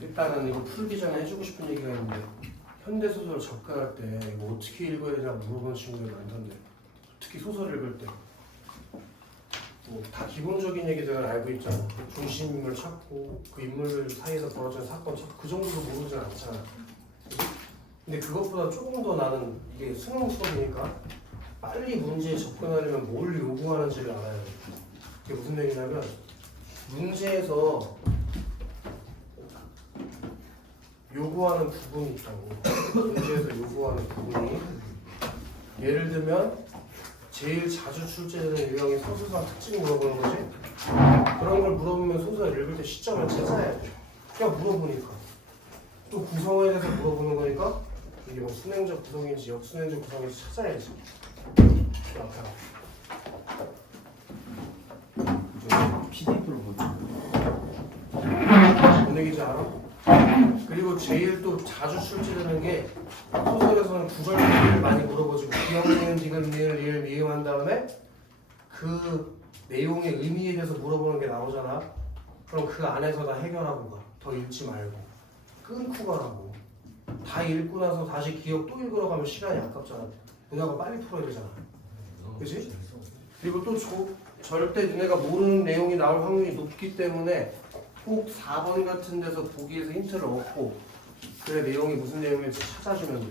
일단은 이거 풀기 전에 해주고 싶은 얘기가 있는데 현대소설 접근할 때 이거 어떻게 읽어야 되냐고 물어보는 친구들이 많던데 특히 소설 읽을 때 뭐 다 기본적인 얘기들은 알고 있잖아. 중심 인물 찾고 그 인물 사이에서 벌어지는 사건 찾고 그 정도도 모르진 않잖아. 근데 그것보다 조금 더 나는 이게 수능 수업이니까 빨리 문제에 접근하려면 뭘 요구하는지를 알아야 돼. 그게 무슨 얘기냐면 문제에서 요구하는 부분이 있다고. 문제에서 요구하는 부분이 예를 들면 제일 자주 출제되는 유형의 서술상 특징 물어보는 거지. 그런 걸 물어보면 소설 읽을 때 시점을 찾아야 돼. 그냥 물어보니까. 또 구성에 대해서 물어보는 거니까 이게 뭐 순행적 구성인지 역순행적 구성인지 찾아야지. PDF로 보죠. 뭔 얘기인지 알아? 그리고 제일 또 자주 출제되는 게 소설에서는 구절을 많이 물어보지고 기억, 니은, 디귿, 리을, 리을, 미음 한 다음에 그 내용의 의미에 대해서 물어보는 게 나오잖아. 그럼 그 안에서 다 해결하고 가. 더 읽지 말고 끊고 가라고. 다 읽고 나서 다시 기억 또 읽으러 가면 시간이 아깝잖아. 누나가 빨리 풀어야 되잖아. 그치? 그리고 또 절대 너네가 모르는 내용이 나올 확률이 높기 때문에 꼭 4번 같은 데서 보기에서 힌트를 얻고 그래 내용이 무슨 내용인지 찾아주면 돼.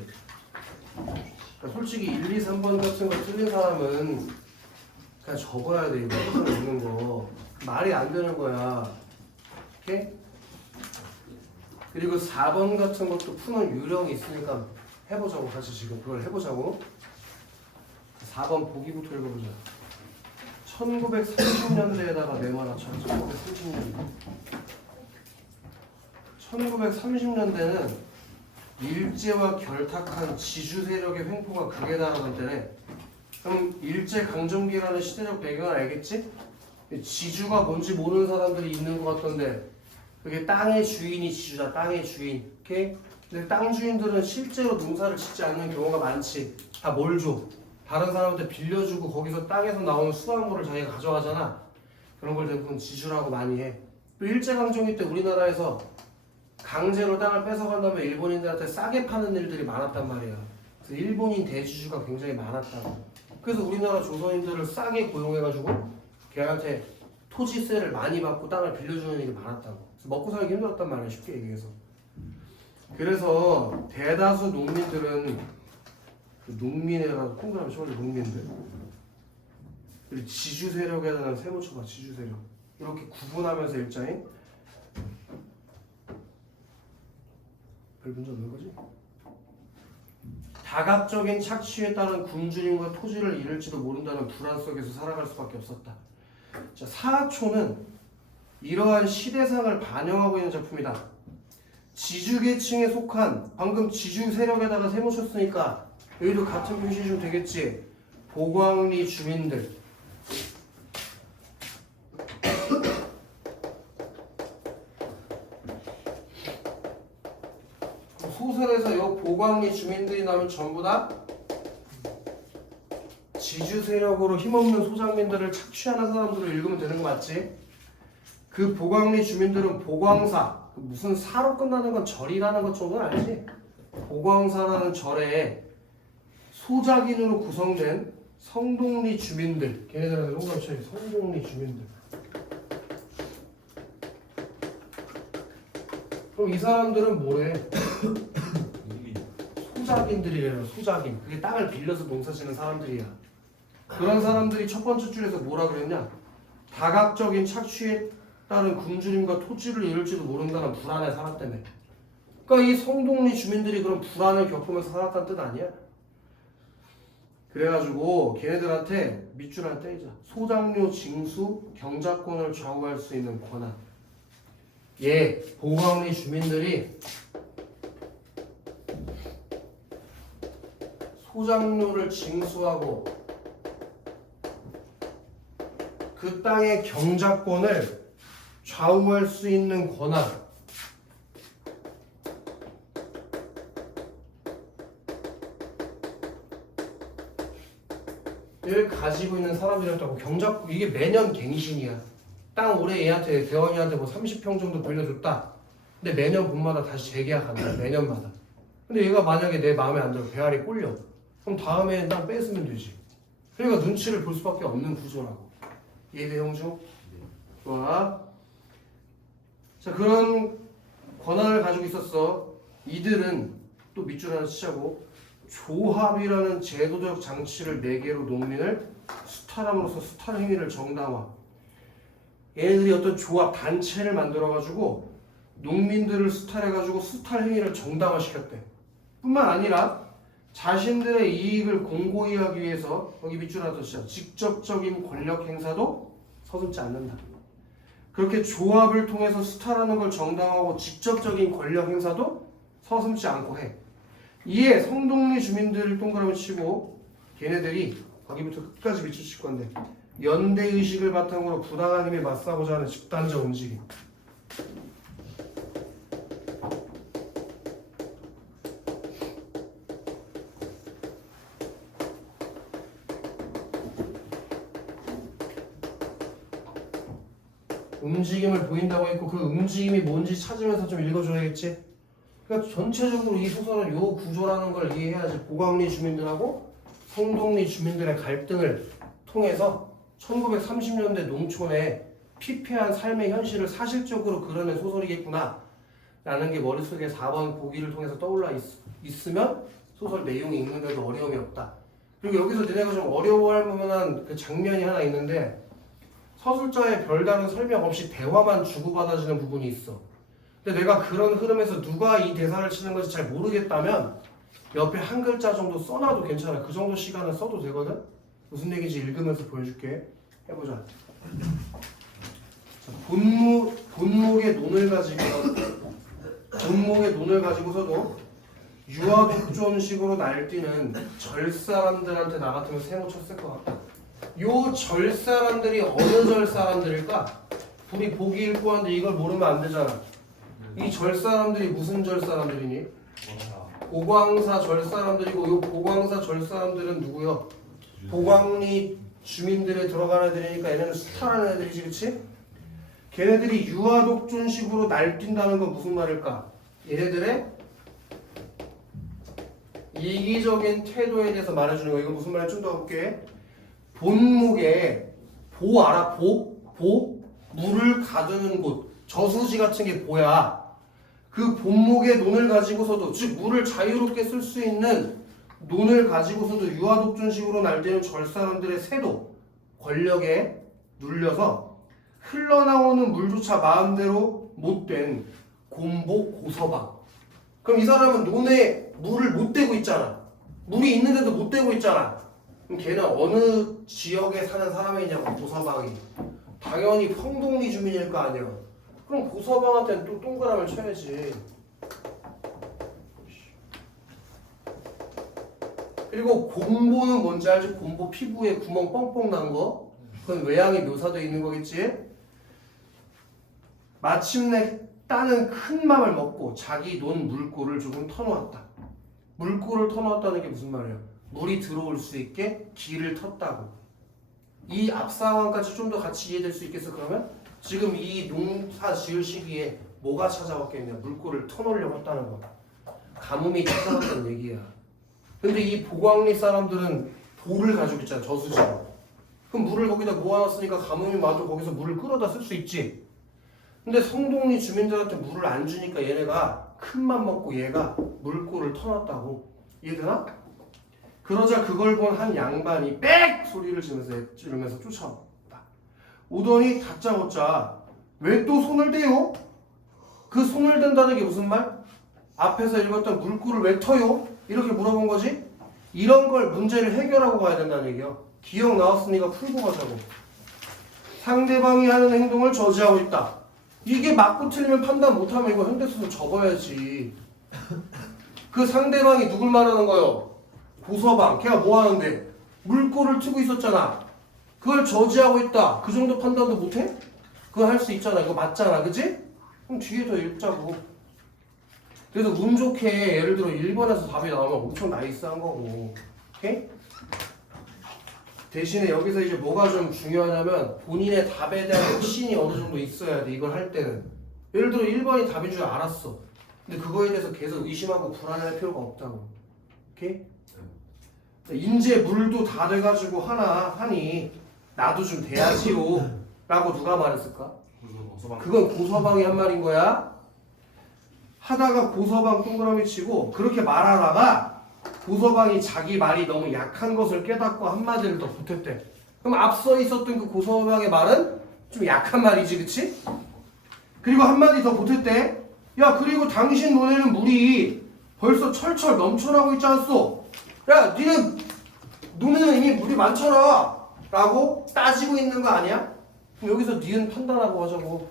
그러니까 솔직히 1, 2, 3번 같은 거 틀린 사람은 그냥 적어야 돼. 이거 소설 읽는 거 말이 안 되는 거야. 오케이? 그리고 4번 같은 것도 푸는 유령이 있으니까 해보자고. 같이 지금 그걸 해보자고. 4번 보기부터 읽어보자. 1930년대에다가 네모나 쳐. 1930년대. 1930년대는 일제와 결탁한 지주 세력의 횡포가 극에 달하던 때네. 그럼 일제강점기라는 시대적 배경을 알겠지? 지주가 뭔지 모르는 사람들이 있는 것 같던데 그게 땅의 주인이 지주다. 땅의 주인. 오케이? 근데 땅 주인들은 실제로 농사를 짓지 않는 경우가 많지. 다 뭘 줘? 다른 사람한테 빌려주고 거기서 땅에서 나오는 수확물을 자기가 가져가잖아. 그런 걸 대부분 지주라고 많이 해. 또 일제강점기 때 우리나라에서 강제로 땅을 뺏어간 다음에 일본인들한테 싸게 파는 일들이 많았단 말이야. 그래서 일본인 대주주가 굉장히 많았다고. 그래서 우리나라 조선인들을 싸게 고용해가지고 걔한테 토지세를 많이 받고 땅을 빌려주는 일이 많았다고. 그래서 먹고 살기 힘들었단 말이야. 쉽게 얘기해서. 그래서 대다수 농민들은 농민이라고 동그라미 쳐가지고 농민들. 그리고 지주 세력에다가 세모 쳐봐. 지주 세력. 이렇게 구분하면서 읽자니. 별 문제 없는 거지? 다각적인 착취에 따른 굶주림과 토지를 잃을지도 모른다는 불안 속에서 살아갈 수밖에 없었다. 자, 사초는 이러한 시대상을 반영하고 있는 작품이다. 지주계층에 속한 방금 지주 세력에다가 세모 쳤으니까 여기도 같은 표시 좀 되겠지. 보광리 주민들. 소설에서 이 보광리 주민들이 나오면 전부 다 지주 세력으로 힘없는 소장민들을 착취하는 사람들을 읽으면 되는 거 맞지? 그 보광리 주민들은 보광사, 무슨 사로 끝나는 건 절이라는 것 정도는 알지? 보광사라는 절에 소작인으로 구성된 성동리 주민들, 걔네들한테 동그라미 쳐야지. 성동리 주민들. 그럼 이 사람들은 뭐래? 소작인들이래요. 소작인. 그게 땅을 빌려서 농사짓는 사람들이야. 그런 사람들이 첫 번째 줄에서 뭐라 그랬냐? 다각적인 착취에 따른 굶주림과 토지를 잃을지도 모른다는 불안에 살았다며. 그러니까 이 성동리 주민들이 그런 불안을 겪으면서 살았다는 뜻 아니야? 그래가지고 걔네들한테 밑줄 하나 떼자. 소장료 징수 경작권을 좌우할 수 있는 권한. 예, 보광리 주민들이 소장료를 징수하고 그 땅의 경작권을 좌우할 수 있는 권한. 를 가지고 있는 사람들이었다고. 경작, 이게 매년 갱신이야. 땅 올해 얘한테 대원이한테 뭐 30평 정도 빌려줬다. 근데 매년 봄마다 다시 재계약한다. 매년마다. 근데 얘가 만약에 내 마음에 안 들어 배알이 꼴려. 그럼 다음에 난 뺏으면 되지. 그러니까 눈치를 볼 수밖에 없는 구조라고. 이해돼 형주? 좋아. 자 그런 권한을 가지고 있었어. 이들은 또 밑줄 하나 치자고 조합이라는 제도적 장치를 매개로 농민을 수탈함으로써 수탈 행위를 정당화. 얘네들이 어떤 조합 단체를 만들어가지고 농민들을 수탈해가지고 수탈 행위를 정당화시켰대. 뿐만 아니라 자신들의 이익을 공고히 하기 위해서 여기 밑줄 하나 더 치자. 직접적인 권력 행사도 서슴지 않는다. 그렇게 조합을 통해서 수탈하는 걸 정당화하고 직접적인 권력 행사도 서슴지 않고 해. 이에 성동리 주민들을 동그라미 치고 걔네들이 거기부터 끝까지 밑줄 칠 건데 연대의식을 바탕으로 부당한 힘에 맞서고자 하는 집단적 움직임. 움직임을 보인다고 했고 그 움직임이 뭔지 찾으면서 좀 읽어줘야겠지? 그러니까 전체적으로 이 소설은 요 구조라는 걸 이해해야지. 보광리 주민들하고 성동리 주민들의 갈등을 통해서 1930년대 농촌의 피폐한 삶의 현실을 사실적으로 그려낸 소설이겠구나 라는 게 머릿속에 4번 보기를 통해서 떠올라 있으면 소설 내용이 읽는데도 어려움이 없다. 그리고 여기서 너네가 좀 어려워할 만한 그 장면이 하나 있는데 서술자의 별다른 설명 없이 대화만 주고받아지는 부분이 있어. 근데 내가 그런 흐름에서 누가 이 대사를 치는 건지 잘 모르겠다면 옆에 한 글자 정도 써놔도 괜찮아. 그 정도 시간은 써도 되거든. 무슨 얘기인지 읽으면서 보여줄게. 해보자. 자, 본목의 논을 가지고서도 유아독존식으로 날뛰는 절 사람들한테 나 같으면 세모 쳤을 것 같다. 요 절 사람들이 어느 절 사람들일까? 우리 보기 읽고 하는데 이걸 모르면 안 되잖아. 이 절 사람들이 무슨 절 사람들이니? 보광사 절 사람들이고 요 보광사 절 사람들은 누구요? 보광리 주민들에 들어가는 애들이니까 얘네는 수탈하는 애들이지, 그치? 걔네들이 유아독존식으로 날뛴다는 건 무슨 말일까? 얘네들의 이기적인 태도에 대해서 말해주는 거. 이거 무슨 말인지 좀 더 볼게. 본목에 보 알아? 보? 물을 가두는 곳. 저수지 같은 게 보야. 그 본목의 논을 가지고서도, 즉 물을 자유롭게 쓸 수 있는 논을 가지고서도 유아독존식으로 날뛰는 절 사람들의 세도, 권력에 눌려서 흘러나오는 물조차 마음대로 못된 곰보 고서방. 그럼 이 사람은 논에 물을 못 대고 있잖아. 물이 있는데도 못 대고 있잖아. 그럼 걔는 어느 지역에 사는 사람이냐고. 고서방이 당연히 성동리 주민일 거 아니야. 그럼 고서방한테는 또 동그라미를 쳐야지. 그리고 곰보는 뭔지 알지? 곰보 피부에 구멍 뻥뻥 난 거. 그건 외양이 묘사되어 있는 거겠지? 마침내 따는 큰 맘을 먹고 자기 논 물꼬를 조금 터놓았다. 물꼬를 터놓았다는 게 무슨 말이에요? 물이 들어올 수 있게 길을 텄다고. 이 앞 상황까지 좀 더 같이 이해될 수 있겠어? 그러면 지금 이 농사 지을 시기에 뭐가 찾아왔겠냐? 물꼬를 터놓으려고 했다는 거. 가뭄이 찾아왔다는 얘기야. 근데 이 보광리 사람들은 보를 가지고 있잖아. 저수지로. 그럼 물을 거기다 모아놨으니까 가뭄이 와도 거기서 물을 끌어다 쓸 수 있지. 근데 성동리 주민들한테 물을 안 주니까 얘네가 큰맘 먹고 얘가 물꼬를 터놨다고. 이해되나? 그러자 그걸 본 한 양반이 빽 소리를 지르면서 쫓아왔다. 오더니 다짜고짜 왜 또 손을 대요? 그 손을 댄다는 게 무슨 말? 앞에서 읽었던 물꼬를 왜 터요? 이렇게 물어본 거지? 이런 걸 문제를 해결하고 가야 된다는 얘기야. 기억 나왔으니까 풀고 가자고. 상대방이 하는 행동을 저지하고 있다. 이게 맞고 틀리면 판단 못하면 이거 현대소설 접어야지. 그 상대방이 누굴 말하는 거요? 고서방. 걔가 뭐 하는데? 물꼬를 트고 있었잖아. 그걸 저지하고 있다. 그 정도 판단도 못해? 그거 할 수 있잖아. 이거 맞잖아. 그치? 그럼 뒤에 더 읽자고. 그래서 운 좋게 예를 들어 1번에서 답이 나오면 엄청 나이스한 거고. 오케이? 대신에 여기서 이제 뭐가 좀 중요하냐면 본인의 답에 대한 확신이 어느 정도 있어야 돼. 이걸 할 때는. 예를 들어 1번이 답인 줄 알았어. 근데 그거에 대해서 계속 의심하고 불안해할 필요가 없다고. 오케이? 인제 물도 다 돼가지고 하니 나도 좀 돼야지요 라고 누가 말했을까? 그건 고서방이 한 말인 거야. 하다가 고서방 동그라미 치고 그렇게 말하다가 고서방이 자기 말이 너무 약한 것을 깨닫고 한마디를 더 보탰대. 그럼 앞서 있었던 그 고서방의 말은 좀 약한 말이지, 그치? 그리고 한마디 더 보탰대. 야, 그리고 당신 논에는 물이 벌써 철철 넘쳐나고 있지 않소? 야, 니네 논에는 이미 물이 많잖아 라고 따지고 있는 거 아니야? 그럼 여기서 니은 판단하고 하자고.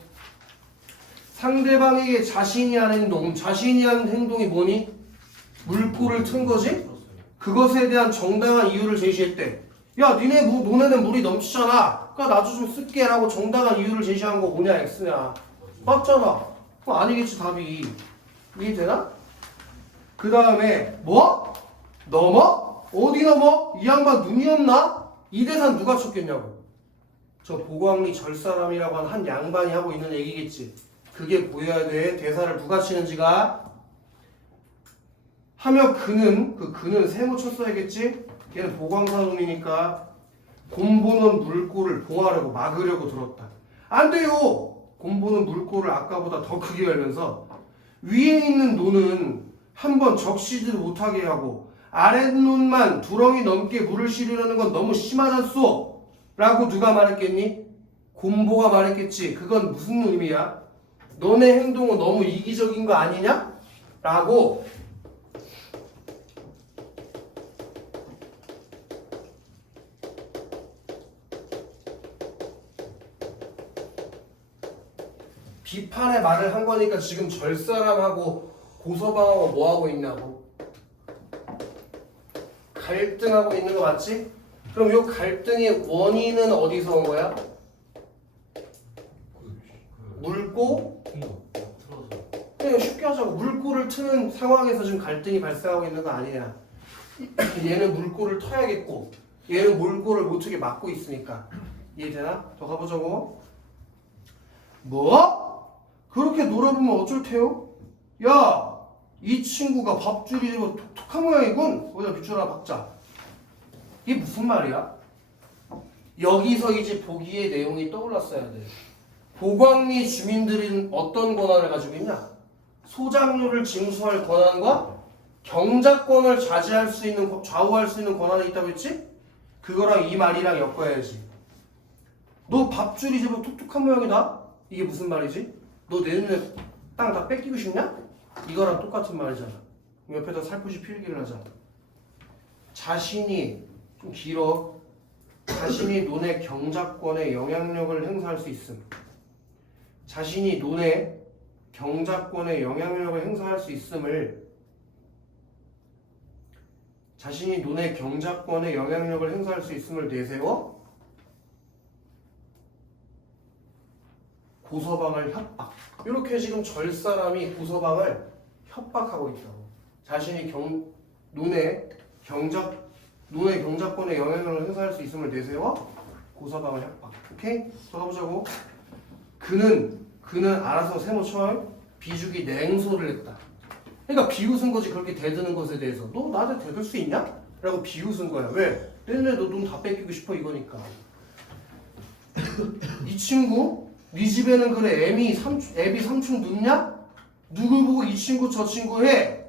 상대방에게 자신이 하는 행동, 자신이 하는 행동이 뭐니? 물꼬를 튼 거지? 그것에 대한 정당한 이유를 제시했대. 야, 니네 논에는 물이 넘치잖아. 그러니까 나도 좀 쓸게 라고 정당한 이유를 제시한 거 뭐냐, X냐? 맞잖아. 그럼 아니겠지, 답이. 이해되나? 그 다음에 뭐? 넘어? 어디 넘어? 이 양반 눈이 없나? 이 대사 누가 쳤겠냐고. 저 보광리 절사람이라고 한 양반이 하고 있는 얘기겠지. 그게 보여야 돼. 대사를 누가 치는지가. 하며 그는 세모 쳤어야겠지. 걔는 보광사돈이니까 곰보는 물꼬를 봉하려고 막으려고 들었다. 안 돼요. 곰보는 물꼬를 아까보다 더 크게 열면서 위에 있는 논은 한번 적시지도 못하게 하고 아랫논만 두렁이 넘게 물을 실으려는 건 너무 심하잖소 라고 누가 말했겠니? 곰보가 말했겠지. 그건 무슨 의미야? 너네 행동은 너무 이기적인 거 아니냐? 라고 비판의 말을 한 거니까 지금 절사람하고 고서방하고 뭐하고 있냐고. 갈등하고 있는 거 맞지? 그럼 이 갈등의 원인은 어디서 온 거야? 물꼬? 그냥 쉽게 하자고. 물꼬를 트는 상황에서 지금 갈등이 발생하고 있는 거 아니냐. 얘는 물꼬를 터야겠고 얘는 물꼬를 못 트게 막고 있으니까. 이해되나? 더 가보자고. 뭐? 그렇게 놀아보면 어쩔 테요? 야, 이 친구가 밥줄이 뭐 독특한 모양이군. 거기다 빗줄 박자. 이게 무슨 말이야? 여기서 이제 보기의 내용이 떠올랐어야 돼. 보광리 주민들은 어떤 권한을 가지고 있냐? 소작료를 징수할 권한과 경작권을 좌우할 수 있는 권한이 있다고 했지? 그거랑 이 말이랑 엮어야지. 너 밥줄이 제법 톡톡한 모양이다? 이게 무슨 말이지? 너 내 눈에 땅 다 뺏기고 싶냐? 이거랑 똑같은 말이잖아. 옆에다 살포시 필기를 하자. 자신이 좀 길어. 자신이 논의 경작권에 영향력을 행사할 수 있음. 자신이 논의 경작권에 영향력을 행사할 수 있음을 자신이 논의 경작권에 영향력을 행사할 수 있음을 내세워 고서방을 협박. 이렇게 지금 절사람이 고서방을 협박하고 있다고. 자신이 논의 경작권에 영향력을 행사할 수 있음을 내세워 고서방을 협박. 오케이? 더 가보자고. 그는 알아서 세모 쳐요. 비죽이 냉소를 했다. 그러니까 비웃은 거지. 그렇게 대드는 것에 대해서 너 나한테 대들 수 있냐? 라고 비웃은 거야. 왜? 내년에 너 돈 다 뺏기고 싶어 이거니까. 이 친구? 네 집에는 그래 애비 삼촌 눕냐? 누굴 보고 이 친구 저 친구 해?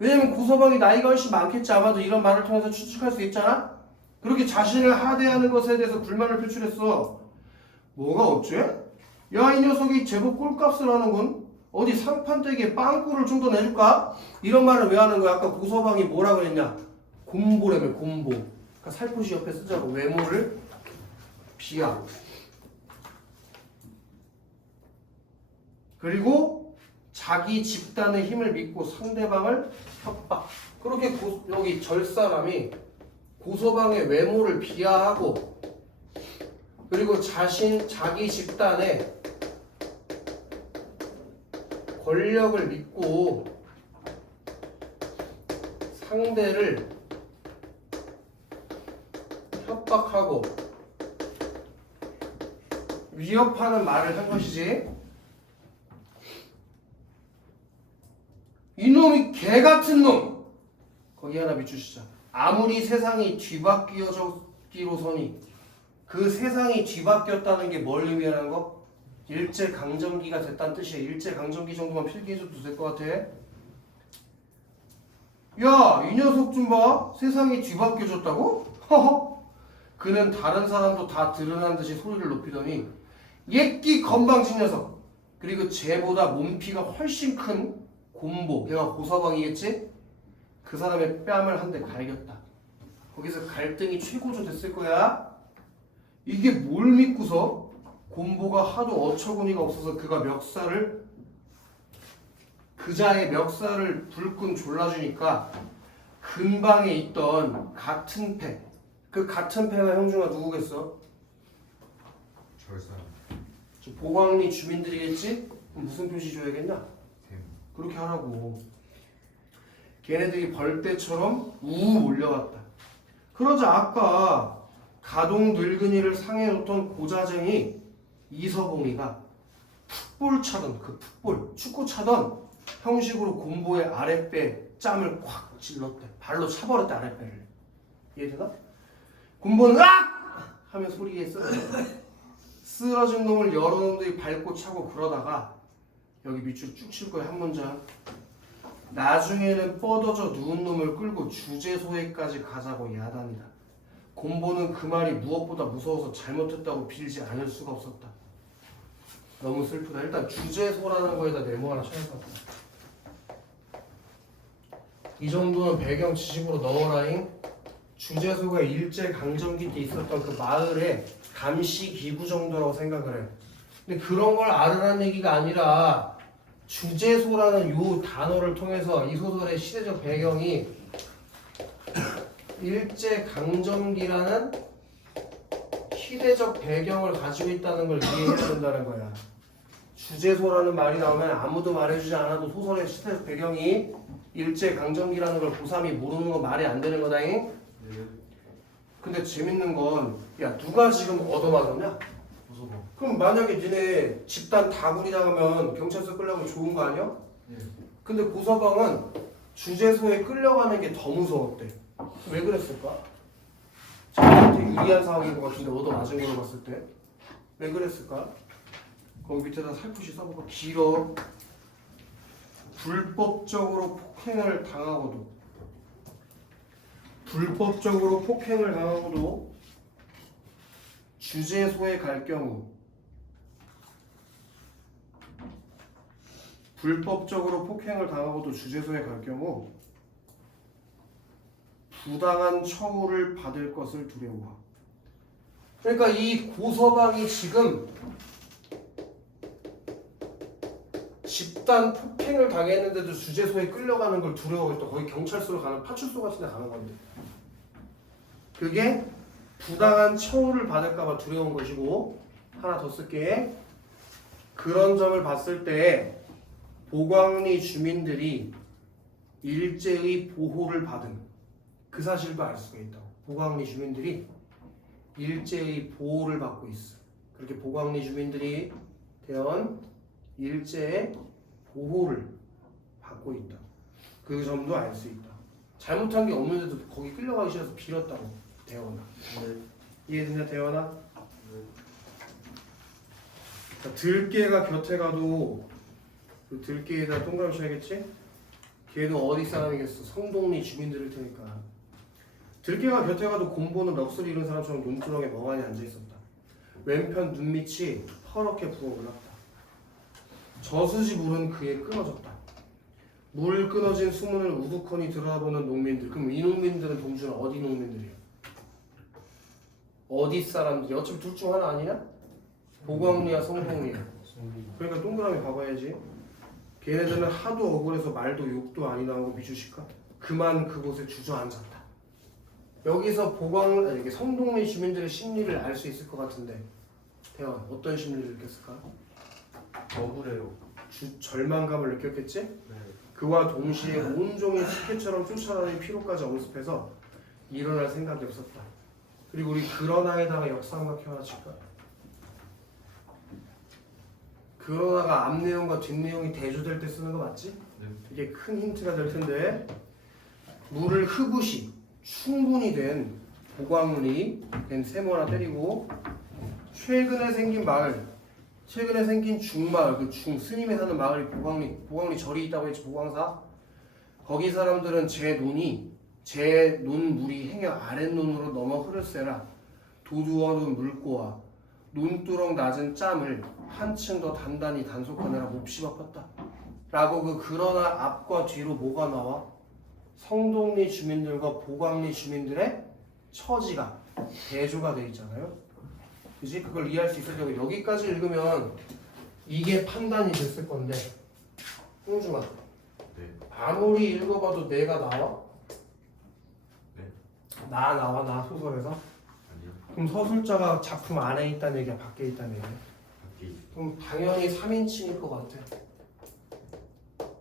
왜냐면 고서방이 나이가 훨씬 많겠지. 아마도 이런 말을 통해서 추측할 수 있잖아. 그렇게 자신을 하대하는 것에 대해서 불만을 표출했어. 뭐가 어째? 야, 이 녀석이 제법 꼴값을 하는군. 어디 상판대기에 빵꾸를 좀 더 내줄까? 이런 말을 왜 하는 거야? 아까 고서방이 뭐라고 했냐? 곰보라며 곰보. 그러니까 살포시 옆에 쓰자고. 외모를 비하. 그리고 자기 집단의 힘을 믿고 상대방을 협박. 그렇게 여기 절사람이 고서방의 외모를 비하하고 그리고 자기 집단의 권력을 믿고 상대를 협박하고 위협하는 말을 한 것이지. 이놈이 개 같은 놈. 거기 하나 비추시자. 아무리 세상이 뒤바뀌어졌기로서니 그 세상이 뒤바뀌었다는 게 뭘 의미하는 거? 일제강점기가 됐다는 뜻이야. 일제강점기 정도만 필기해줘도 될 것 같아. 야, 이 녀석 좀 봐. 세상이 뒤바뀌어졌다고? 허허. 그는 다른 사람도 다 드러난 듯이 소리를 높이더니 예끼 건방진 녀석. 그리고 쟤보다 몸피가 훨씬 큰 곰보. 걔가 고서방이겠지? 그 사람의 뺨을 한 대 갈겼다. 거기서 갈등이 최고조 됐을 거야. 이게 뭘 믿고서 곰보가 하도 어처구니가 없어서 그자의 멱살을 불끈 졸라주니까 근방에 있던 같은 패, 그 같은 패가 형중아 누구겠어? 절사. 보광리 주민들이겠지? 그럼 무슨 표시 줘야겠냐? 됨. 그렇게 하라고. 걔네들이 벌떼처럼 우우 몰려왔다. 그러자 아까 가동 늙은이를 상해놓던 고자쟁이 이서봉이가 풋볼 차던 그 풋볼 축구 차던 형식으로 곰보의 아랫배 짬을 콱 찔렀대. 발로 차버렸대 아랫배를. 이해되나? 곰보는 악! 하면 소리에 쓰러진 놈을 여러 놈들이 밟고 차고 그러다가 여기 밑줄 쭉 칠 거야 한 문장. 나중에는 뻗어져 누운 놈을 끌고 주재소에까지 가자고 야단이다. 곰보는 그 말이 무엇보다 무서워서 잘못했다고 빌지 않을 수가 없었다. 너무 슬프다. 일단 주재소라는 거에다 네모 하나 쳐야겠다. 이 정도는 배경 지식으로 넣어라잉. 주재소가 일제강점기 때 있었던 그 마을의 감시기구 정도라고 생각을 해. 근데 그런 걸 알으라는 얘기가 아니라 주재소라는 요 단어를 통해서 이 소설의 시대적 배경이 일제강점기라는 시대적 배경을 가지고 있다는 걸 이해해야 된다는 거야. 주재소라는 말이 나오면 아무도 말해주지 않아도 소설의 시대적 배경이 일제강점기라는 걸 고3이 모르는 건 말이 안 되는 거다잉. 근데 재밌는 건 야 누가 지금 얻어맞았냐? 무서워. 그럼 만약에 니네 집단 다굴이 당하면 경찰서 끌려가면 좋은 거 아니야? 예. 근데 고서방은 주재소에 끌려가는 게 더 무서웠대. 왜 그랬을까? 자기한테 유리한 상황인 것 같은데 얻어맞은 걸로 봤을 때 왜 그랬을까? 거기 밑에다 살포시 써보고 길어. 불법적으로 폭행을 당하고도 주재소에 갈 경우 불법적으로 폭행을 당하고도 주재소에 갈 경우 부당한 처우를 받을 것을 두려워하. 그러니까 이 고서방이 지금 집단 폭행을 당했는데도 주재소에 끌려가는 걸 두려워했다. 거의 경찰서로 가는 파출소 같은 데 가는 건데 그게 부당한 처우를 받을까 봐 두려운 것이고 하나 더 쓸게. 그런 점을 봤을 때 보광리 주민들이 일제의 보호를 받은 그 사실도 알 수가 있다고. 보광리 주민들이 일제의 보호를 받고 있어. 그렇게 보광리 주민들이 대원 일제의 보호를 받고 있다. 그 점도 알 수 있다. 잘못한 게 없는데도 거기 끌려가기 싫어서 빌었다고. 대원아. 이해되냐 대원아? 자, 들깨가 곁에 가도 그 들깨에다 동그라미 쳐야겠지? 걔는 어디 사람이겠어? 성동리 주민들일 테니까. 들깨가 곁에 가도 곰보는 넋을 잃은 사람처럼 논두렁에 멍하니 앉아있었다. 왼편 눈밑이 퍼렇게 부어올랐다. 저수지 물은 그에 끊어졌다. 물 끊어진 수문을 우두커니 들어다보는 농민들. 그럼 이 농민들은 동준아 어디 농민들이야? 어디 사람들이? 어차피 둘 중 하나 아니냐? 보광리야 성동리야. 그러니까 동그라미 봐봐야지. 걔네들은 하도 억울해서 말도 욕도 아니 나오고 미주실까? 그만 그곳에 주저앉았다. 여기서 이게 성동리 주민들의 심리를 알 수 있을 것 같은데 대원 어떤 심리를 느꼈을까? 억울해요. 절망감을 느꼈겠지? 네. 그와 동시에 온종일 스케처럼 쫓아다니는 피로까지 엄습해서 일어날 생각이 없었다. 그리고 우리 그러나에다가 역삼각형 하나 칠까? 그러다가 앞 내용과 뒷 내용이 대조될 때 쓰는 거 맞지? 네. 이게 큰 힌트가 될 텐데 물을 흡으시 충분히 된 보광문이 된 세모 하나 때리고 최근에 생긴 마을, 최근에 생긴 중마을, 그 중 스님이 사는 마을이 보광리 절이 있다고 했지. 보광사. 거기 사람들은 제 논물이 행여 아랫논으로 넘어 흐를세라 도두어둔 물고와 논두렁 낮은 짬을 한층 더 단단히 단속하느라 몹시 바빴다 라고 그러나 앞과 뒤로 뭐가 나와? 성동리 주민들과 보광리 주민들의 처지가 대조가 돼 있잖아요. 그지? 그걸 이해할 수 있을 테고 여기까지 읽으면 이게 판단이 됐을 건데 홍중아 네. 아무리 읽어봐도 내가 나와? 네. 나 나와 나 소설에서? 아니요. 그럼 서술자가 작품 안에 있다는 얘기야 밖에 있다는 얘기야? 밖에. 그럼 당연히 3인칭일 것 같아.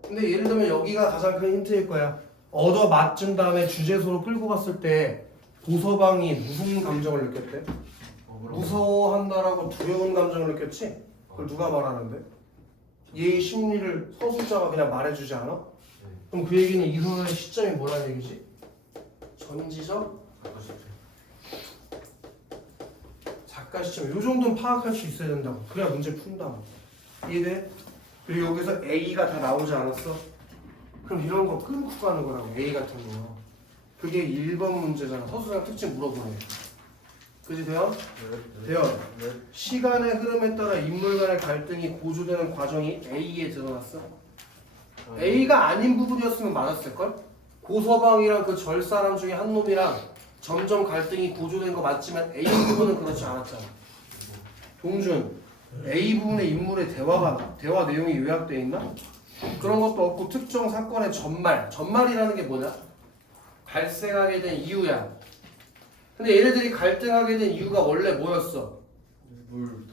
근데 예를 들면 여기가 가장 큰 힌트일 거야. 얻어 맞춘 다음에 주제소로 끌고 갔을 때 보서방이 무슨 감정을 느꼈대? 무서워한다라고 두려운 감정을 느꼈지? 그걸 누가 말하는데? 얘의 심리를 서술자가 그냥 말해주지 않아? 네. 그럼 그 얘기는 이 소설의 시점이 뭐라는 얘기지? 전지적 아까 진짜. 작가 시점. 요 정도는 파악할 수 있어야 된다고. 그래야 문제 푼다고. 이해돼? 그리고 여기서 A가 다 나오지 않았어? 그럼 이런 거 끊고 가는 거라고. A 같은 거. 그게 1번 문제잖아. 서술형 특징 물어보네. 그지 대현? 네. 대현. 네. 시간의 흐름에 따라 인물 간의 갈등이 고조되는 과정이 A에 드러났어. A가 아닌 부분이었으면 맞았을걸? 고서방이랑 그 절 사람 중에 한 놈이랑 점점 갈등이 고조된 거 맞지만 A 부분은 그렇지 않았잖아. 동준, A 부분의 인물의 대화 내용이 요약되어 있나? 그런 것도 없고 특정 사건의 전말이라는 게 뭐냐? 발생하게 된 이유야. 근데 얘네들이 갈등하게 된 이유가 원래 뭐였어?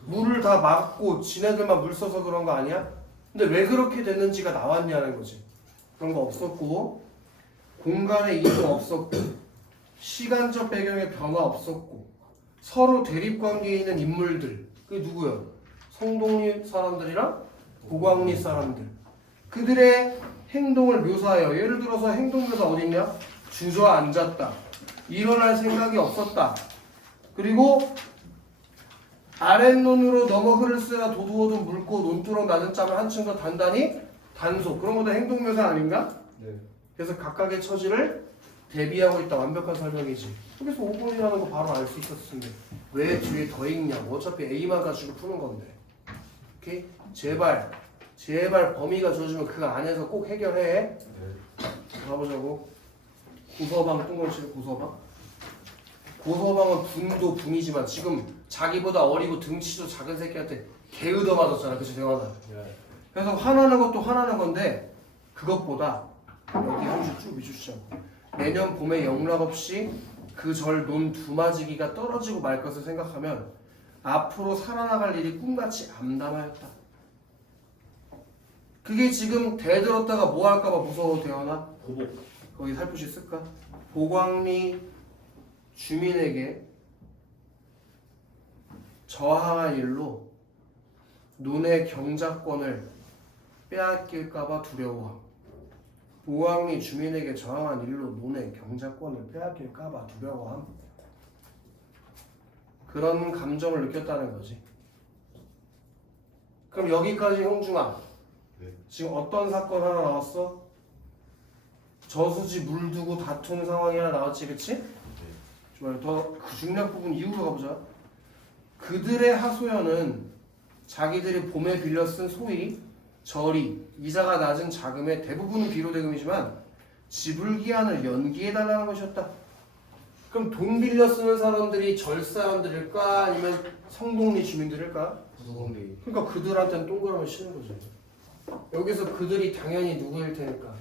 물을 다 막고 지네들만 물 써서 그런 거 아니야? 근데 왜 그렇게 됐는지가 나왔냐는 거지. 그런 거 없었고 공간의 이동 없었고 시간적 배경의 변화 없었고 서로 대립관계에 있는 인물들 그게 누구야? 성동리 사람들이랑 보광리 사람들 그들의 행동을 묘사해요. 예를 들어서 행동 묘사 어딨냐? 주저앉았다. 일어날 생각이 없었다. 그리고 아랫눈으로 넘어 흐를세라 도두어둔 물고 논두렁 낮은 짬을 한층 더 단단히 단속. 그런 것도 행동 묘사 아닌가? 네. 그래서 각각의 처지를 대비하고 있다. 완벽한 설명이지. 여기서 5번이라는 거 바로 알 수 있었을 텐데 왜 뒤에 더 읽냐고. 어차피 A만 가지고 푸는 건데. 오케이? 제발 범위가 주어지면 그 안에서 꼭 해결해. 네. 가보자고. 고서방 뜬금치고 고서방. 고서방은 분도 분이지만 지금 자기보다 어리고 등치도 작은 새끼한테 개의도 맞았잖아. 그치 대화나. 네. 그래서 화나는 것도 화나는 건데 그것보다 여기 한 줄 쭉 미주시자고. 내년 봄에 영락 없이 그 절 논 두마지기가 떨어지고 말 것을 생각하면 앞으로 살아나갈 일이 꿈같이 암담하였다. 그게 지금 대들었다가 뭐 할까봐 무서워 대화나? 보복. 거기 살포시 쓸까? 보광리 주민에게 저항한 일로 논의 경작권을 빼앗길까봐 두려워함. 보광리 주민에게 저항한 일로 논의 경작권을 빼앗길까봐 두려워함. 그런 감정을 느꼈다는 거지. 그럼 여기까지 형중아. 네. 지금 어떤 사건 하나 나왔어? 저수지 물 두고 다툰 상황이 하나 나왔지, 그치? 네. 좋아요. 더 그 중요한 부분 이후로 가보자. 그들의 하소연은 자기들이 봄에 빌려 쓴 소위 절이 이자가 낮은 자금의 대부분은 비로대금이지만 지불기한을 연기해달라는 것이었다. 그럼 돈 빌려 쓰는 사람들이 절 사람들일까 아니면 성동리 주민들일까? 구성리. 그러니까 그들한테는 동그라미 치는 거죠. 여기서 그들이 당연히 누구일 테니까.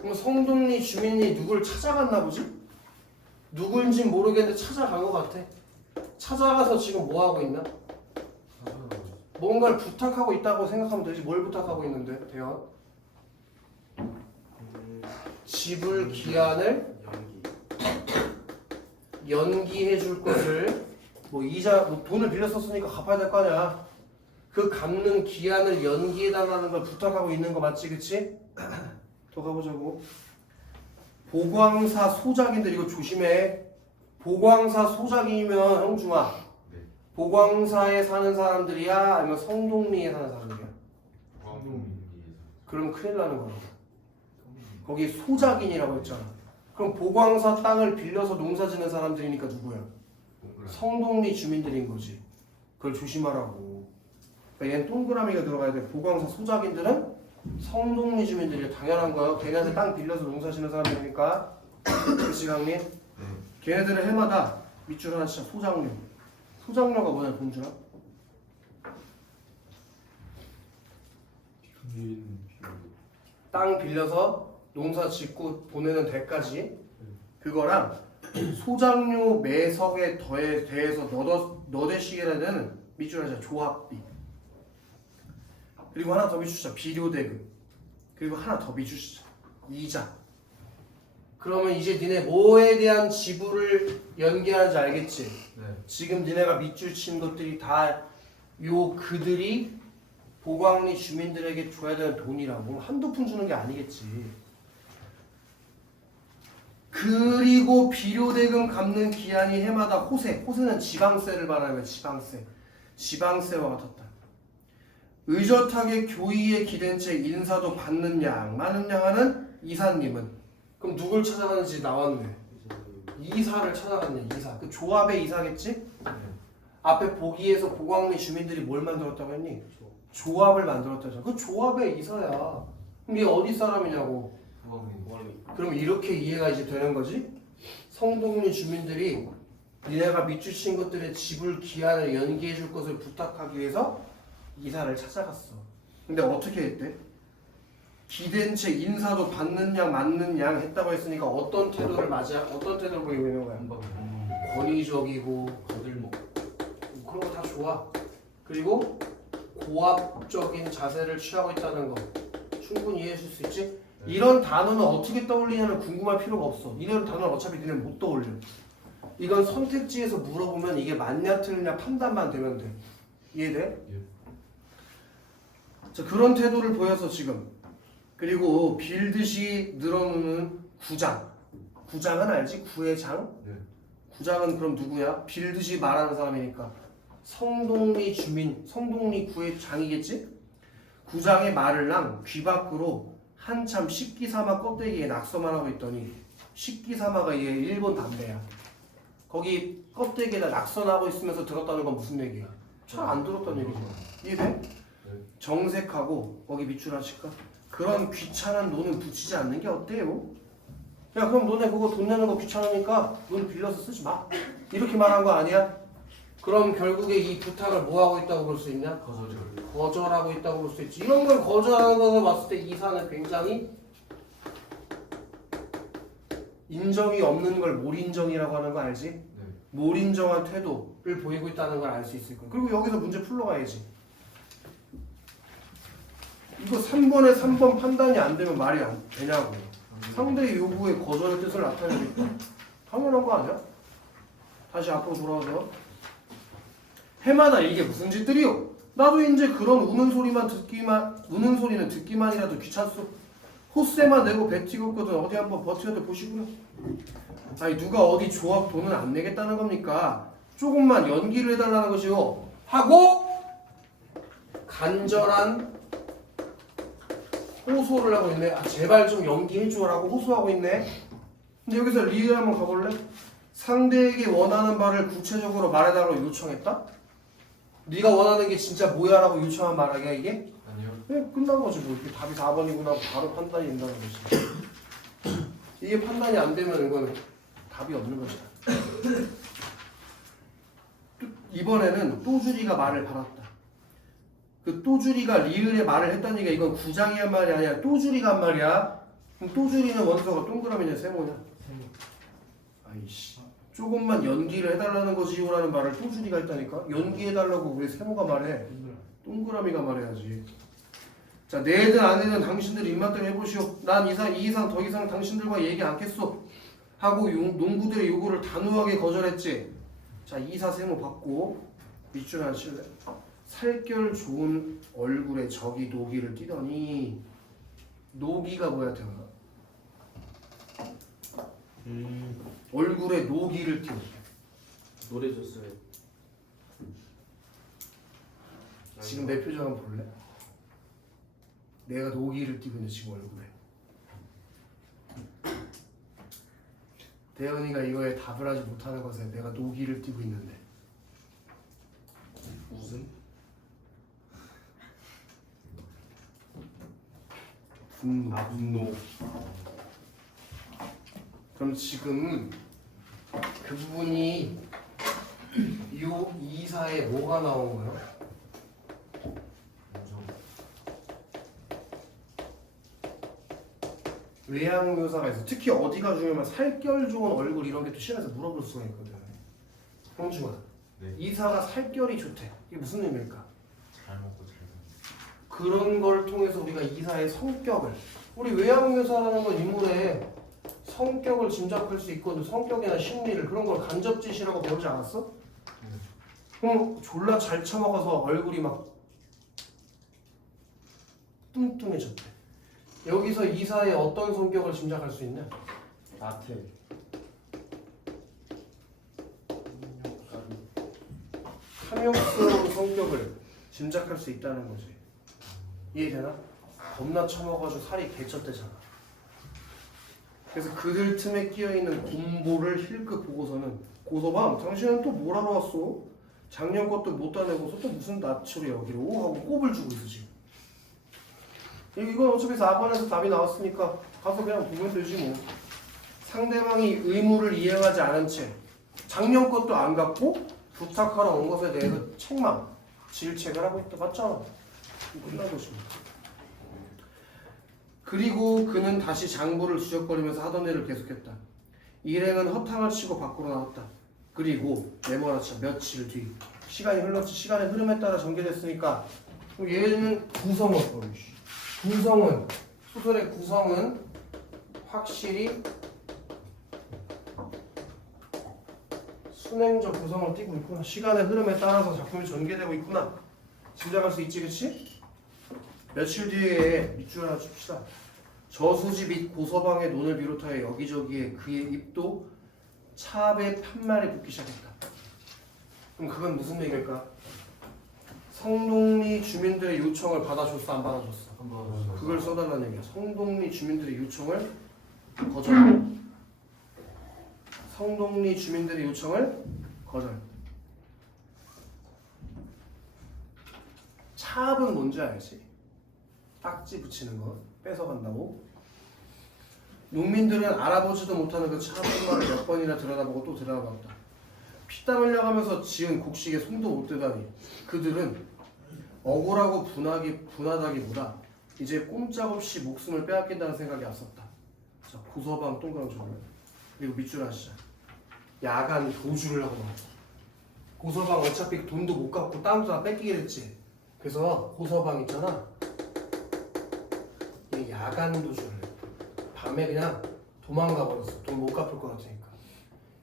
그럼 성동리 주민이 누굴 찾아갔나 보지? 누굴진 모르겠는데 찾아간 것 같아. 찾아가서 지금 뭐 하고 있나? 뭔가를 부탁하고 있다고 생각하면 되지. 뭘 부탁하고 있는데 대현? 지불 기한을 연기. 연기해 줄 것을 뭐 이자 뭐 돈을 빌려 썼으니까 갚아야 될 거 아니야. 그 갚는 기한을 연기해달라는 걸 부탁하고 있는 거 맞지, 그치? 더 가보자고. 보광사 소작인들 이거 조심해. 보광사 소작이면 형중아 네. 보광사에 사는 사람들이야 아니면 성동리에 사는 사람들이야? 그럼 큰일 나는 거야. 거기 소작인이라고 했잖아. 그럼 보광사 땅을 빌려서 농사 짓는 사람들이니까 누구야? 성동리 주민들인 거지. 그걸 조심하라고. 그러니까 얘는 동그라미가 들어가야 돼. 보광사 소작인들은 성동리 주민들이 당연한 거예요. 걔네한테 땅 빌려서 농사 짓는 사람들이니까. 그치 강민? 네. 걔네들은 해마다 밑줄 하나 치자. 소작료. 소작료가 뭐냐 동준아? 땅 빌려서 농사 짓고 보내는 데까지 그거랑 소작료 매석에 대해서 너대시게라는 밑줄 하자. 조합비. 그리고 하나 더 비추자. 비료대금. 그리고 하나 더 비추자. 이자. 그러면 이제 니네 뭐에 대한 지불을 연계하는지 알겠지? 네. 지금 니네가 밑줄 친 것들이 다 요 그들이 보광리 주민들에게 줘야 되는 돈이라고. 한두 푼 주는 게 아니겠지. 그리고 비료대금 갚는 기한이 해마다 호세는 지방세를 말하는 거야. 지방세와 같았다. 의젓하게 교의에 기댄 채 인사도 받는 양 많은 양 하는 이사님은 그럼 누굴 찾아가는지 나왔네. 이사를 찾아갔네. 이사. 그 조합의 이사겠지? 앞에 보기에서 보광리 주민들이 뭘 만들었다고 했니? 조합을 만들었다잖아. 그 조합의 이사야. 그럼 얘 어디 사람이냐고. 그럼 이렇게 이해가 이제 되는 거지? 성동리 주민들이 니네가 밑줄 친 것들의 지불 기한을 연기해 줄 것을 부탁하기 위해서 이사를 찾아갔어. 근데 어떻게 했대? 기댄 채 인사도 받는 양 맞는 양 했다고 했으니까 어떤 태도를 보이고 있는 거야? 권위적이고 거들먹 그런 거 다 좋아. 그리고 고압적인 자세를 취하고 있다는 거 충분히 이해해 줄 수 있지? 이런 단어는 어떻게 떠올리냐는 궁금할 필요가 없어. 이런 단어는 어차피 니네는 못 떠올려. 이건 선택지에서 물어보면 이게 맞냐 틀리냐 판단만 되면 돼. 이해돼? 자, 그런 태도를 보여서 지금. 그리고 빌듯이 늘어놓는 구장. 구장은 알지? 구의 장? 네. 구장은 그럼 누구야? 빌듯이 말하는 사람이니까 성동리 주민, 성동리 구의 장이겠지? 구장의 말을 랑 귀 밖으로 한참 식기사마 껍데기에 낙서만 하고 있더니 식기사마가 얘 일본 담배야. 거기 껍데기에다 낙서하고 있으면서 들었다는 건 무슨 얘기야? 잘 안 들었다는 얘기죠. 이해돼? 정색하고 거기 밑줄 하실까? 그런 귀찮은 노는 붙이지 않는 게 어때요? 야 그럼 너네 그거 돈 내는 거 귀찮으니까 돈 빌려서 쓰지 마. 이렇게 말한 거 아니야? 그럼 결국에 이 부탁을 뭐 하고 있다고 볼 수 있냐? 거절하고 있다고 볼 수 있지. 이런 걸 거절하는 것을 봤을 때 이사는 굉장히 인정이 없는 걸 몰인정이라고 하는 거 알지? 네. 몰인정한 태도를 보이고 있다는 걸 알 수 있을 거야. 그리고 여기서 문제 풀러가야지. 이거 3번에 3번 판단이 안 되면 말이 안 되냐고. 상대의 요구에 거절의 뜻을 나타내니까 당연한 거 아니야? 다시 앞으로 돌아와서 해마다 이게 무슨 짓들이요? 나도 이제 그런 우는 소리는 듣기만이라도 귀찮소. 호세만 내고 뱉이고거든 어디 한번 버텨도 보시고요. 아니 누가 어디 조합 돈은 안 내겠다는 겁니까? 조금만 연기를 해달라는 것이요. 하고 간절한 호소를 하고 있네. 아 제발 좀 연기해줘라고 호소하고 있네. 근데 여기서 리을 한번 가볼래? 상대에게 원하는 바를 구체적으로 말해달라고 요청했다? 네가 원하는 게 진짜 뭐야 라고 요청한 말하기야 이게? 아니요. 네, 끝난 거지 뭐. 이게 답이 4번이구나 하고 바로 판단이 된다는 거지. 이게 판단이 안 되면 이거는 답이 없는 거지. 이번에는 또주리가 말을 받았다. 그 또주리가 리을의 말을 했다는 얘기가 이건 구장이 한 말이 아니야. 또주리가 한 말이야. 그럼 또주리는 원소가 동그라미냐 세모냐? 아이씨. 조금만 연기를 해달라는 거지요라는 말을 또주리가 했다니까. 연기해달라고 왜 세모가 말해? 동그라미가 말해야지. 자, 내든 아내든 당신들 입맛대로 해보시오. 난 이 이상 더 이상 당신들과 얘기 않겠소. 하고 농부들의 요구를 단호하게 거절했지. 자, 이사 세모 받고 밑줄 안 칠래? 살결 좋은 얼굴에 저기 노기를 띄더니 노기가 뭐야 태어나? 얼굴에 노기를 띄워. 노래 줬어요. 지금 내 표정 한번 볼래? 내가 노기를 띄고 있는 지금 얼굴에. 대현이가 이거에 답을 하지 못하는 것에 내가 노기를 띄고 있는데 무슨? 분노. 분노. 그럼 지금 그 부분이 요 이사에 뭐가 나온 거예요? 감정. 외양 묘사가 있어. 특히 어디가 중요하면 살결 좋은 얼굴 이런 게 또 시험에서 물어볼 수가 있거든. 홍중아, 네. 이사가 살결이 좋대. 이게 무슨 의미일까? 잘 먹고 잘 먹는. 그런 걸 통해서 우리가 이사의 성격을, 우리 외양 묘사라는 건 인물의 성격을 짐작할 수 있거든. 성격이나 심리를, 그런 걸 간접짓이라고 배우지 않았어? 그럼 졸라 잘 처먹어서 얼굴이 막 뚱뚱해졌대. 여기서 이사의 어떤 성격을 짐작할 수 있냐? 나태. 탐욕스러운 성격을 짐작할 수 있다는 거지. 이해되나? 겁나 처먹어가지고 살이 개쪘대잖아. 그래서 그들 틈에 끼어있는 곰보를 힐끗 보고서는 고서방, 당신은 또 뭘 하러 왔어? 작년 것도 못 따내고서 또 무슨 낯으로 여기로 하고 꼽을 주고 있어 지금. 이건 어차피 4번에서 답이 나왔으니까 가서 그냥 보면 되지 뭐. 상대방이 의무를 이행하지 않은 채 작년 것도 안 갚고 부탁하러 온 것에 대해서 책망, 질책을 하고 있다. 맞잖아. 끝난 것입니다. 그리고 그는 다시 장부를 주적거리면서 하던 일을 계속했다. 일행은 허탕을 치고 밖으로 나왔다. 그리고 메모하자 며칠 뒤 시간이 흘렀지. 시간의 흐름에 따라 전개됐으니까 얘는 구성은 소설의 구성은 확실히 순행적 구성을 띠고 있구나. 시간의 흐름에 따라서 작품이 전개되고 있구나. 짐작할 수 있지, 그치? 며칠 뒤에 밑줄 하나 줍시다. 저수지 및 고서방의 논을 비롯하여 여기저기에 그의 입도 차압의 편말이 붙기 시작했다. 그럼 그건 무슨 얘기일까? 성동리 주민들의 요청을 받아줬어, 안 받아줬어? 그걸 써달라는 얘기야. 성동리 주민들의 요청을 거절. 성동리 주민들의 요청을 거절. 차압은 뭔지 알지? 딱지 붙이는 거 뺏어간다고. 농민들은 알아보지도 못하는 그 차압 말을 몇 번이나 들여다보고 또 들여다봤다. 피땀 흘려가면서 지은 곡식에 손도 못 대다니 그들은 억울하고 분하다기보다 이제 꼼짝없이 목숨을 빼앗긴다는 생각이 앞섰다. 자, 고서방 동그라미 줘. 그리고 밑줄 하시자. 야간 도주를 하고 나왔어. 고서방 어차피 돈도 못 갚고 땅도 다 뺏기게 됐지. 그래서 고서방 있잖아. 얘 야간 도주를 해. 밤에 그냥 도망가 버렸어. 돈 못 갚을 것 같으니까.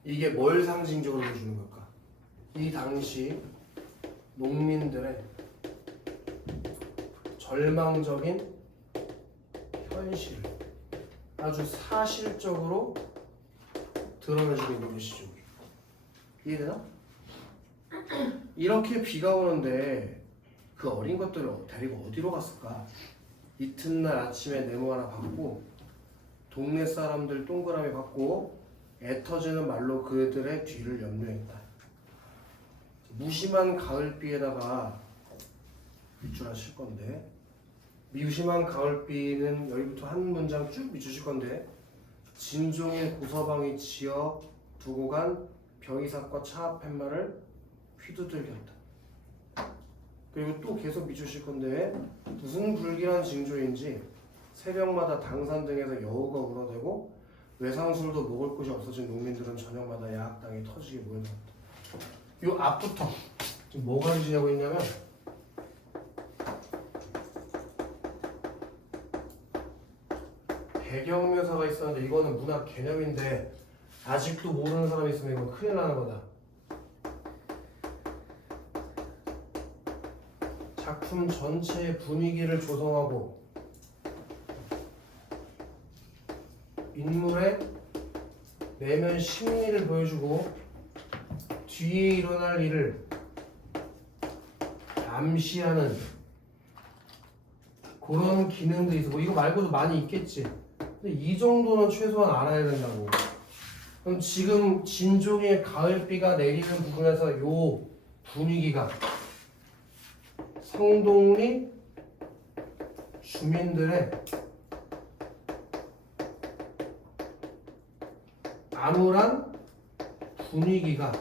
이게 뭘 상징적으로 해주는 걸까? 이 당시 농민들의 절망적인 현실을 아주 사실적으로 드러내주고 있는 것이죠. 이해되나? 이렇게 비가 오는데 그 어린 것들을 데리고 어디로 갔을까? 이튿날 아침에 네모 하나 받고 동네 사람들 동그라미 받고 애터지는 말로 그들의 뒤를 염려했다. 무심한 가을비에다가 밑줄 하실 건데 무심한 가을비는 여기부터 한 문장 쭉 밑주실 건데 진종의 고서방이 지어 두고 간 병이삭과 차압 팻말을 휘두들겼다. 그리고 또 계속 밑주실 건데 무슨 불길한 징조인지 새벽마다 당산 등에서 여우가 울어대고 외상술도 먹을 곳이 없어진 농민들은 저녁마다 야학당이 터지게 모여들었다. 요 앞부터 지금 뭐가 유지하고 있냐면 배경묘사가 있었는데 이거는 문학 개념인데 아직도 모르는 사람이 있으면 이건 큰일 나는 거다. 작품 전체의 분위기를 조성하고 인물의 내면 심리를 보여주고 뒤에 일어날 일을 암시하는 그런 기능들이 있어. 뭐 이거 말고도 많이 있겠지. 근데 이 정도는 최소한 알아야 된다고. 그럼 지금 진종의 가을비가 내리는 부분에서 요 분위기가 성동리 주민들의 암울한 분위기가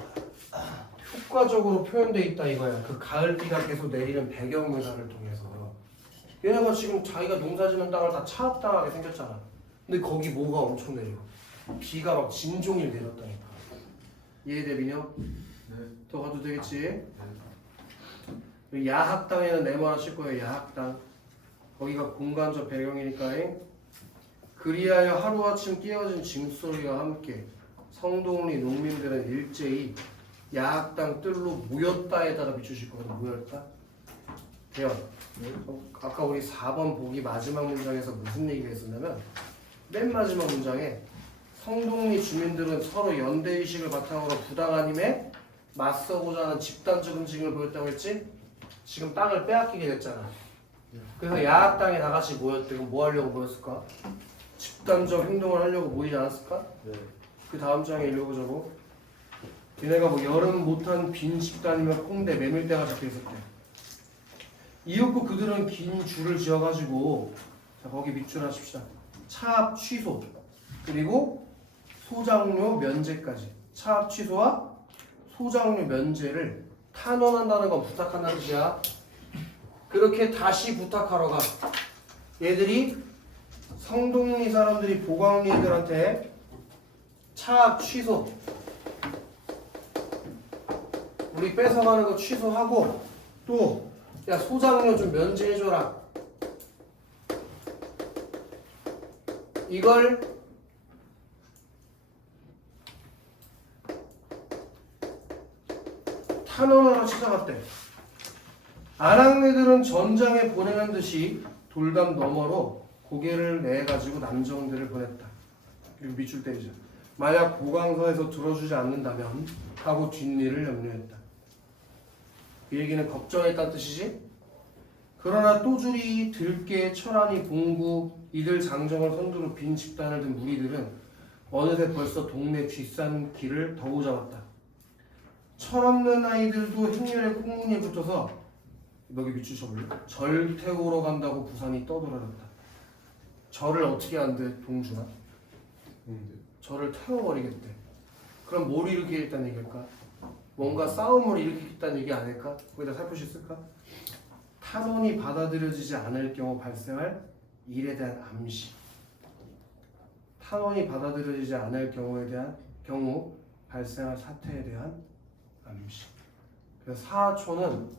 효과적으로 표현되어 있다 이거야. 그 가을비가 계속 내리는 배경 묘사를 통해서. 얘네가 지금 자기가 농사짓는 땅을 다 차압당하게 생겼잖아. 근데 거기 뭐가 엄청 내려. 비가 막 진종일 내렸다니까. 이해되비냐? 네. 더 가도 되겠지? 야학당에는 네모 하나 칠 거예요. 야학당. 거기가 공간적 배경이니까. 그리하여 하루아침 깨어진 징소리와 함께 성동리 농민들은 일제히 야학당 뜰로 모였다에다가 비추실 거거든. 모였다. 대현. 아까 우리 4번 보기 마지막 문장에서 무슨 얘기가 있었냐면 맨 마지막 문장에 성동리 주민들은 서로 연대의식을 바탕으로 부당한 힘에 맞서고자 하는 집단적 움직임을 보였다고 했지? 지금 땅을 빼앗기게 됐잖아. 그래서 야학당에 다 같이 모였대. 그럼 뭐 하려고 모였을까? 집단적 행동을 하려고 모이지 않았을까? 네. 그 다음 장에 읽어보자고. 얘네가 뭐 여름 못한 빈 집단이면 꽁대 메밀대가 적혀있었대. 이윽고 그들은 긴 줄을 지어가지고 자 거기 밑줄 하십시다. 차압 취소 그리고 소장료 면제까지. 차압 취소와 소장료 면제를 탄원한다는 건 부탁한다는 뜻이야. 그렇게 다시 부탁하러 가. 얘들이 성동리 사람들이 보광리들한테 차압 취소 우리 뺏어가는 거 취소하고 또 야 소장료 좀 면제해줘라. 이걸 탄원하러 찾아갔대. 아낙네들은 전장에 보내는 듯이 돌담 너머로 고개를 내가지고 남정들을 보냈다. 그리고 밑줄 때리자. 만약 보강서에서 들어주지 않는다면 하고 뒷일을 염려했다. 이 얘기는 걱정했다는 뜻이지? 그러나 또주리, 들깨, 철안이, 봉구, 이들 장정을 선두로 빈 집단을 든 무리들은 어느새 벌써 동네 뒷산길을 더우 잡았다. 철없는 아이들도 행렬의 꽁무니에 붙어서 여기 밑줄 쳐볼래? 절 태우러 간다고 부산이 떠들어졌다. 절을 어떻게 한대 동주가? 절을 태워버리겠대. 그럼 뭘 일으키겠다는 얘기일까? 뭔가 싸움을 일으키겠다는 얘기 아닐까? 거기다 살포시 쓸까? 탄원이 받아들여지지 않을 경우 발생할 일에 대한 암시. 탄원이 받아들여지지 않을 경우 발생할 사태에 대한 암시. 그래서 사초는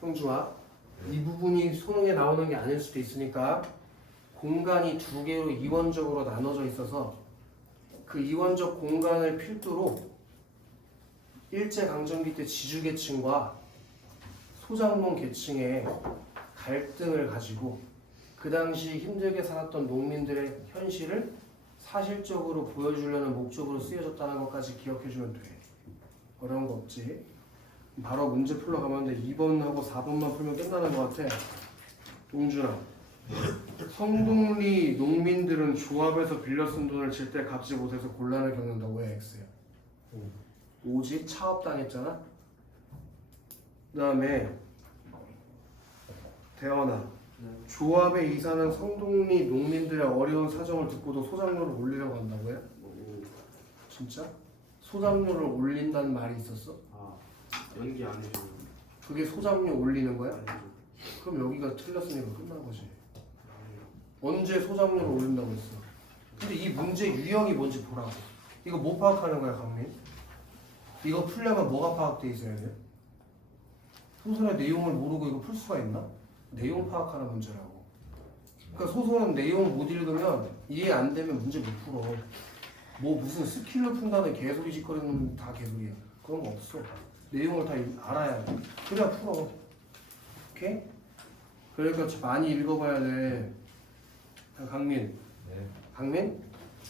형주아 이 부분이 소능에 나오는 게 아닐 수도 있으니까 공간이 두 개로 이원적으로 나눠져 있어서 그 이원적 공간을 필두로 일제강점기 때 지주계층과 소장농 계층의 갈등을 가지고 그 당시 힘들게 살았던 농민들의 현실을 사실적으로 보여주려는 목적으로 쓰여졌다는 것까지 기억해주면 돼. 어려운 거 없지? 바로 문제 풀러 가면 돼. 2번하고 4번만 풀면 끝나는 것 같아. 동준아, 성동리 농민들은 조합에서 빌려 쓴 돈을 제때 갚지 못해서 곤란을 겪는다고. 왜 X야? 오직 차업당했잖아. 그 다음에 대원아, 조합에 이사는 성동리 농민들의 어려운 사정을 듣고도 소장료를 올리려고 한다고 해? 진짜? 소장료를 올린다는 말이 있었어? 아, 연기 안 해줘. 그게 소장료 올리는 거야? 아니죠. 그럼 여기가 틀렸으니까 끝난 거지. 언제 소장료를 올린다고 했어? 근데 이 문제 유형이 뭔지 보라고. 이거 뭐 파악하는 거야, 강민? 이거 풀려면 뭐가 파악돼 있어야 돼? 소설의 내용을 모르고 이거 풀 수가 있나? 내용 파악하는 문제라고. 그러니까 소설은 내용 못 읽으면 이해 안 되면 문제 못 풀어. 뭐 무슨 스킬로 푼다는 개소리 짓거리는 다 개소리야. 그런 거 없어. 내용을 다 알아야 돼. 그래야 풀어. 오케이? 그러니까 많이 읽어봐야 돼. 강민. 네. 강민?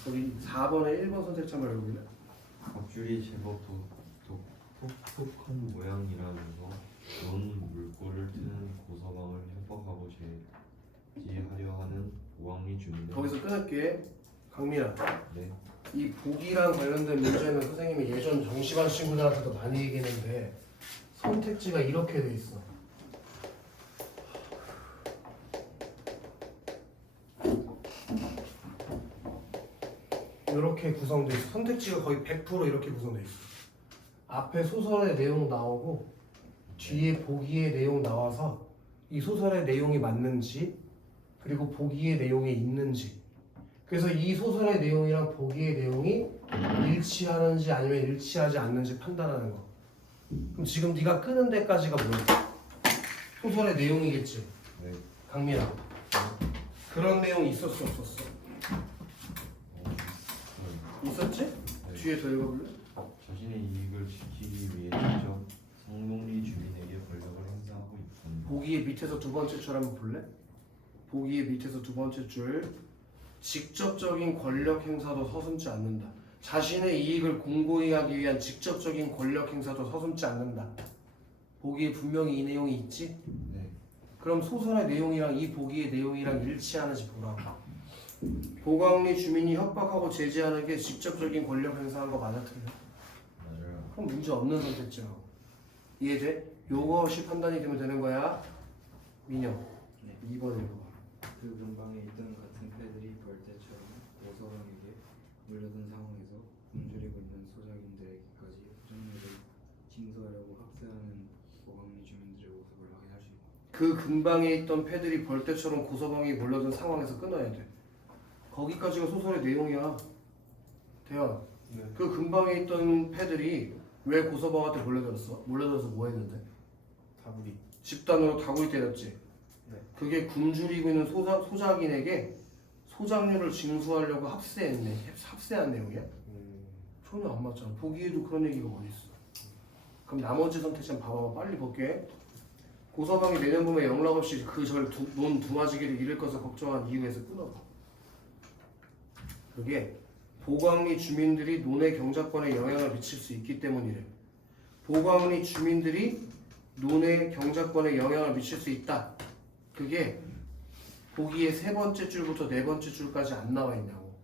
우리 4번에 1번 선택지 한번 읽어볼래? 갑줄이 제법 톡톡한 모양이라면서 논 물꼬를 트는 고서방을 협박하고 제지하려 하는 오왕리 주민들. 거기서 끊을게. 강민아. 네. 이 복이랑 관련된 문제는 선생님이 예전 정시반 친구들한테도 많이 얘기했는데 선택지가 이렇게 돼 있어. 이렇게 구성돼 있어. 선택지가 거의 100% 이렇게 구성돼 있어. 앞에 소설의 내용 나오고 뒤에 보기의 내용 나와서 이 소설의 내용이 맞는지 그리고 보기의 내용이 있는지, 그래서 이 소설의 내용이랑 보기의 내용이 일치하는지 아니면 일치하지 않는지 판단하는 거. 그럼 지금 네가 끄는 데까지가 뭐야? 소설의 내용이겠지. 네. 강민아, 그런 내용 있었어 없었어? 있었지? 네. 뒤에 더 읽어볼래? 자신의 이익을 지키기 위해 직접 성동리 주민에게 권력을 행사하고 있습니다. 보기의 밑에서 두 번째 줄 한번 볼래? 보기의 밑에서 두 번째 줄, 직접적인 권력 행사도 서슴지 않는다. 자신의 이익을 공고히 하기 위한 직접적인 권력 행사도 서슴지 않는다. 보기에 분명히 이 내용이 있지? 네. 그럼 소설의 내용이랑 이 보기의 내용이랑 일치하는지 보라고. 보광리 주민이 협박하고 제지하는 게 직접적인 권력 행사한 거 맞아 틀려? 맞아요. 그럼 문제 없는 선택지라고. 이해돼? 요것이 판단이 되면 되는 거야. 민영. 네. 2번 읽어봐. 그 근방에 있던 같은 패들이 벌떼처럼 오서방에게 물려든 상황에서 굶주리고 있는 소작인들에게까지 소작률을 징수하려고 합세하는 보광리 주민들의 모습을 확인할 수 있고, 그 근방에 있던 패들이 벌떼처럼 고서방이 몰려든 상황에서 끊어야 돼. 거기까지가 소설의 내용이야. 대현. 네. 그 근방에 있던 패들이 왜 고서방한테 몰려들었어? 몰려들어서 뭐 했는데? 다구리. 집단으로 다구리 때렸지. 네. 그게 굶주리고 있는 소작인에게 소작률을 징수하려고 합세한 내용이야? 전혀 안 맞잖아. 보기에도 그런 얘기가 어디 있어? 그럼 나머지 선택지 한번 봐봐. 빨리 볼게. 고서방이 내년 봄에 영락 없이 그 논 두마지기를 잃을 것을 걱정한 이유에서 끊어. 그게 보광리 주민들이 논의 경작권에 영향을 미칠 수 있기 때문이래. 보광리 주민들이 논의 경작권에 영향을 미칠 수 있다. 그게 보기의 세 번째 줄부터 네 번째 줄까지 안 나와 있냐고.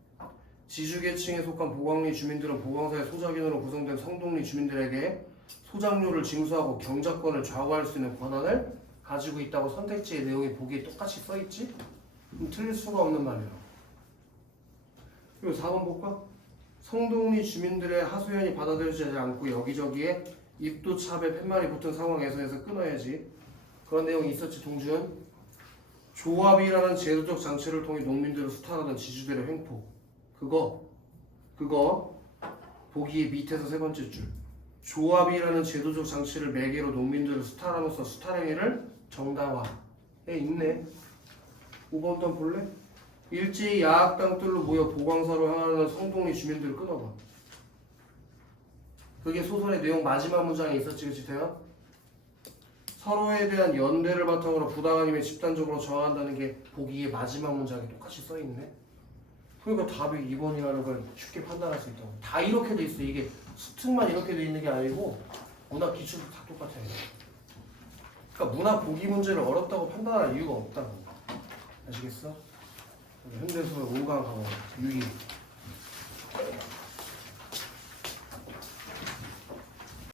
지주계층에 속한 보광리 주민들은 보광사의 소작인으로 구성된 성동리 주민들에게 소작료를 징수하고 경작권을 좌우할 수 있는 권한을 가지고 있다고 선택지의 내용이 보기에 똑같이 써있지? 그럼 틀릴 수가 없는 말이야. 그리고 4번 볼까? 성동리 주민들의 하소연이 받아들여지지 않고 여기저기에 입도차별 팻말이 붙은 상황에서 끊어야지. 그런 내용이 있었지. 동준. 조합이라는 제도적 장치를 통해 농민들을 수탈하던 지주들의 횡포. 그거 보기 밑에서 세 번째 줄. 조합이라는 제도적 장치를 매개로 농민들을 수탈함으로써 수탈행위를 정당화해 있네. 5번도 한번 볼래? 일제히 야학 땅들로 모여 보광사로 향하는 성동리 주민들을 끊어봐. 그게 소설의 내용 마지막 문장에 있었지, 그치 대현? 서로에 대한 연대를 바탕으로 부당한 힘에 집단적으로 저항한다는 게 보기의 마지막 문장에 똑같이 써있네. 그러니까 답이 2번이라는 걸 쉽게 판단할 수 있다고. 다 이렇게 돼 있어. 이게 수특만 이렇게 돼 있는 게 아니고 문학 기출도 다 똑같아요. 그러니까 문학 보기 문제를 어렵다고 판단할 이유가 없다고. 아시겠어? 현대소설 5강 강원 유희.